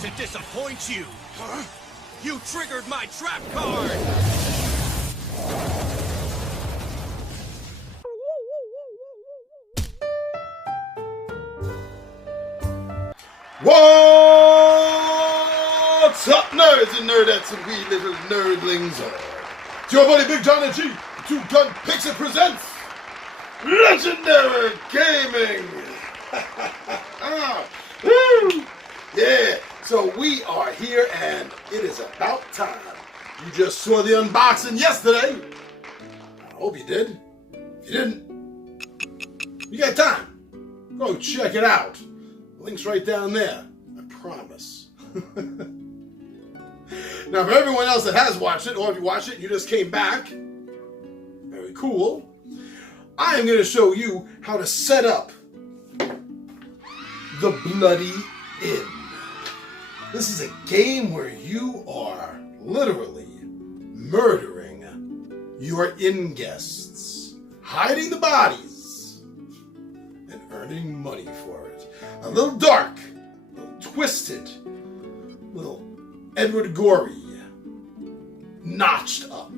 to disappoint you. Huh? You triggered my trap card! What's up, nerds and nerdettes and wee little nerdlings? It's your buddy Big John and G, Two-Gun Pixie presents Legendary Gaming! Woo! Yeah, so we are here and it is about time. You just saw the unboxing yesterday. I hope you did. If you didn't, you got time. Go check it out. Link's right down there. I promise. Now, for everyone else that has watched it, or if you watched it and you just came back, very cool, I am going to show you how to set up the Bloody Inn. This is a game where you are literally murdering your inn guests, hiding the bodies, and earning money for it. A little dark, a little twisted, a little Edward Gorey, notched up.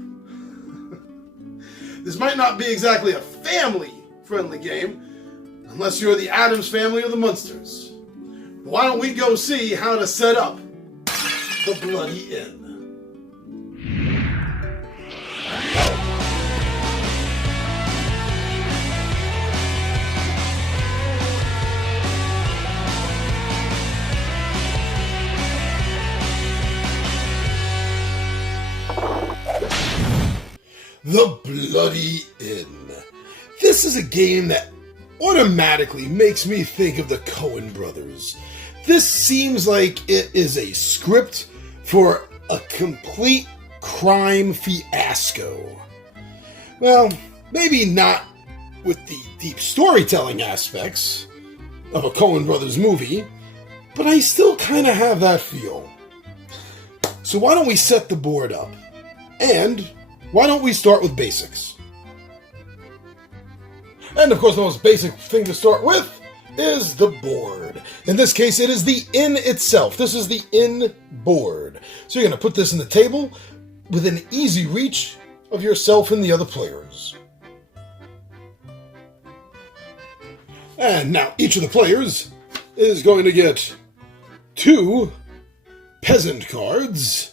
This might not be exactly a family-friendly game, unless you're the Addams Family or the Munsters. But why don't we go see how to set up the Bloody Inn? The Bloody Inn. This is a game that automatically makes me think of the Coen brothers. This seems like it is a script for a complete crime fiasco. Well, maybe not with the deep storytelling aspects of a Coen brothers movie, but I still kind of have that feel. So why don't we set the board up? And why don't we start with basics? And of course, the most basic thing to start with is the board. In this case, it is the inn itself. This is the inn board. So you're going to put this in the table within easy reach of yourself and the other players. And now each of the players is going to get 2 peasant cards.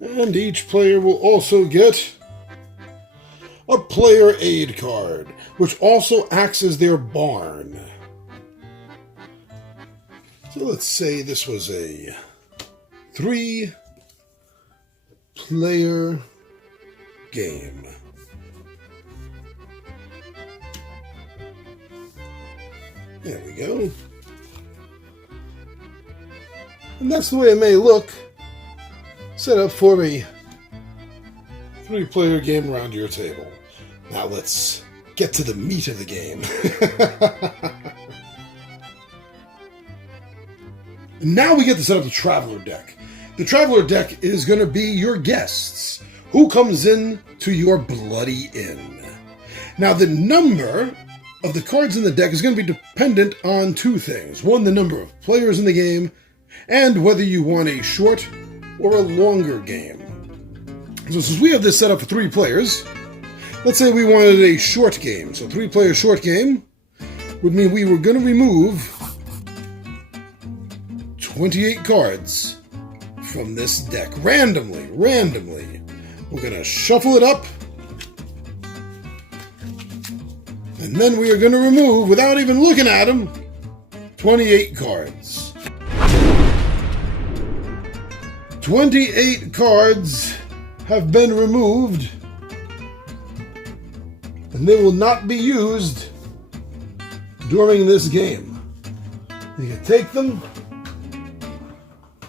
And each player will also get a player aid card, which also acts as their barn. So let's say this was a 3-player game. There we go. And that's the way it may look, set up for a 3-player game around your table. Now let's get to the meat of the game. Now we get to set up the Traveler deck. The Traveler deck is going to be your guests who comes in to your Bloody Inn. Now the number of the cards in the deck is going to be dependent on 2 things. One, the number of players in the game, and whether you want a short or a longer game. So since we have this set up for 3 players, let's say we wanted a short game. So 3-player short game would mean we were going to remove 28 cards from this deck randomly. We're going to shuffle it up, and then we are going to remove, without even looking at them, 28 cards. 28 cards have been removed, and they will not be used during this game. You can take them,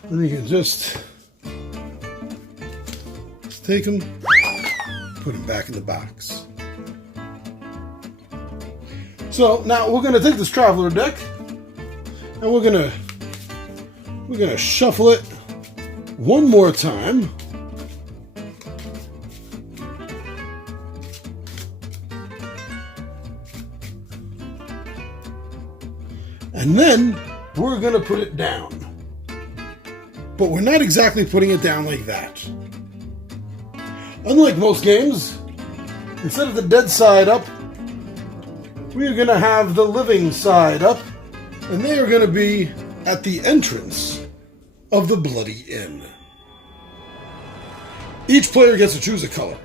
and you can just take them, put them back in the box. So now we're going to take this Traveler deck, and we're going to shuffle it one more time. And then we're going to put it down. but we're not exactly putting it down like that. Unlike most games, instead of the dead side up, we're going to have the living side up, and they are going to be at the entrance of the Bloody Inn. Each player gets to choose a color.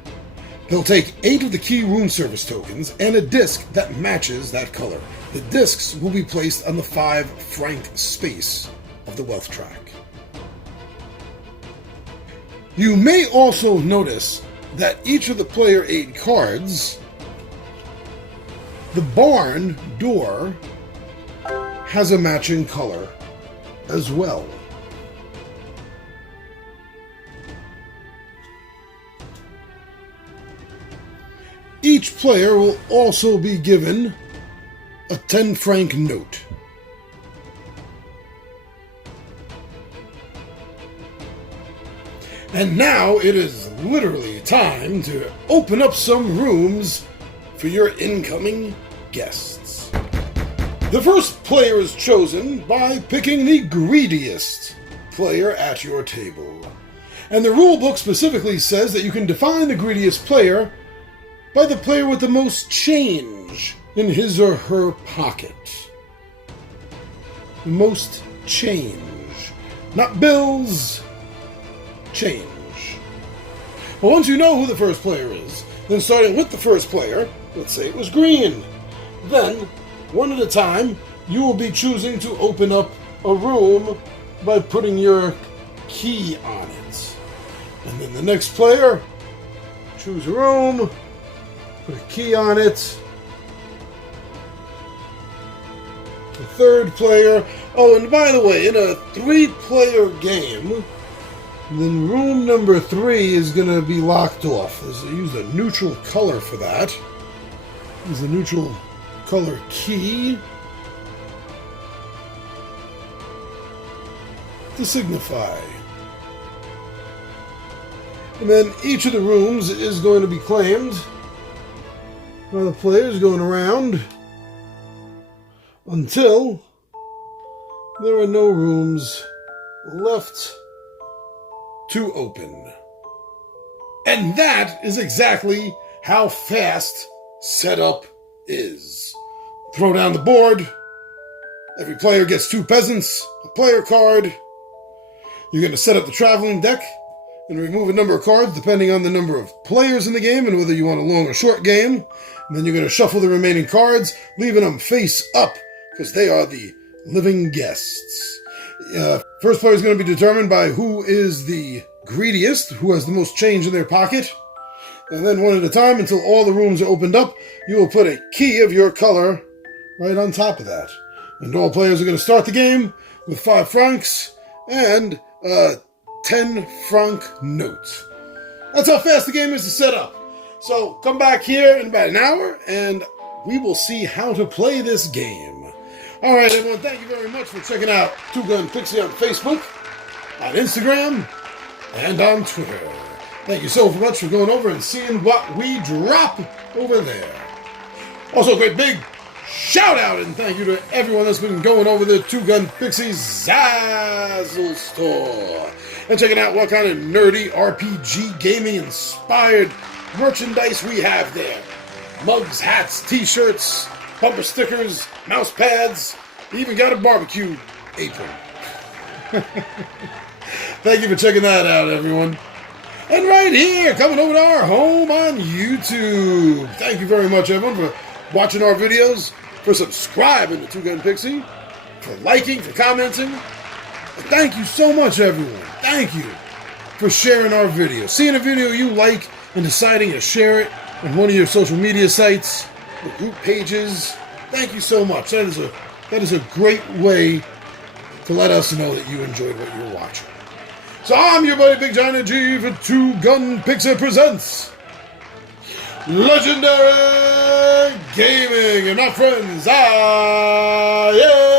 They'll take 8 of the key room service tokens and a disc that matches that color. The discs will be placed on the 5 franc space of the wealth track. You may also notice that each of the player 8 cards, the barn door has a matching color as well. Each player will also be given a 10 franc note. And now it is literally time to open up some rooms for your incoming guests. The first player is chosen by picking the greediest player at your table. And the rulebook specifically says that you can define the greediest player by the player with the most change in his or her pocket. Most change. Not bills, change. But once you know who the first player is, then starting with the first player, let's say it was green. Then, one at a time, you will be choosing to open up a room by putting your key on it. And then the next player, choose a room, put a key on it. The third player. Oh, and by the way, in a 3-player game, then room number 3 is going to be locked off. I use a neutral color for that. Use a neutral color key to signify. And then each of the rooms is going to be claimed by the players going around until there are no rooms left to open. And that is exactly how fast setup is. Throw down the board. Every player gets 2 peasants, a player card. You're going to set up the traveling deck and remove a number of cards depending on the number of players in the game and whether you want a long or short game. And then you're going to shuffle the remaining cards, leaving them face up because they are the living guests. First player is going to be determined by who is the greediest, who has the most change in their pocket. And then one at a time, until all the rooms are opened up, you will put a key of your color right on top of that. And all players are going to start the game with 5 francs and a 10 franc note. That's how fast the game is to set up. So come back here in about an hour and we will see how to play this game. All right, everyone, thank you very much for checking out Two Gun Pixie on Facebook, on Instagram, and on Twitter. Thank you so much for going over and seeing what we drop over there. Also, a great big shout out and thank you to everyone that's been going over the Two Gun Pixie Zazzle store and checking out what kind of nerdy RPG gaming inspired merchandise we have there. Mugs, hats, t-shirts, bumper stickers, mouse pads, even got a barbecue apron. Thank you for checking that out, everyone. And right here, coming over to our home on YouTube. Thank you very much, everyone, for watching our videos, for subscribing to Two Gun Pixie, for liking, for commenting. And thank you so much, everyone. Thank you for sharing our videos. Seeing a video you like and deciding to share it on one of your social media sites or group pages. Thank you so much. That is a great way to let us know that you enjoyed what you were watching. So I'm your buddy Big Giant G for Two Gun Pixie presents Legendary Gaming. And my friends, I am